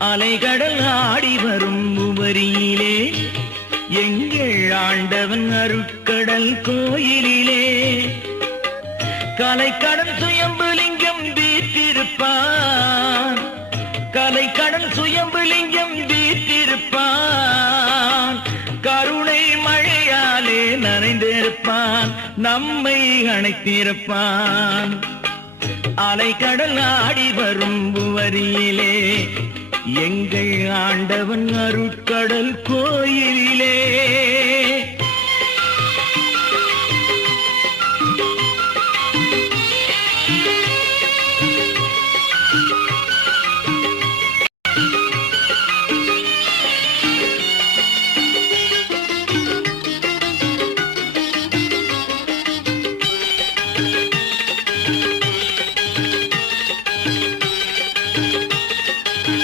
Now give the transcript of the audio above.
அலைகடல் ஆடி வரும் உபரியிலே எங்கள் ஆண்டவன் அருட்கடல் கோயிலிலே. கலைக்கடன் சுயம்புலிங்கம் வீற்றிருப்பான். கலைக்கடன் சுயம்புலிங்கம் வீற்றிருப்பான். கருணை மழையாலே நனைந்திருப்பான். நம்மை அணைத்திருப்பான். அலைக்கடல் ஆடி வரும் புவரியிலே எங்கள் ஆண்டவன் அருட்கடல் கோயில்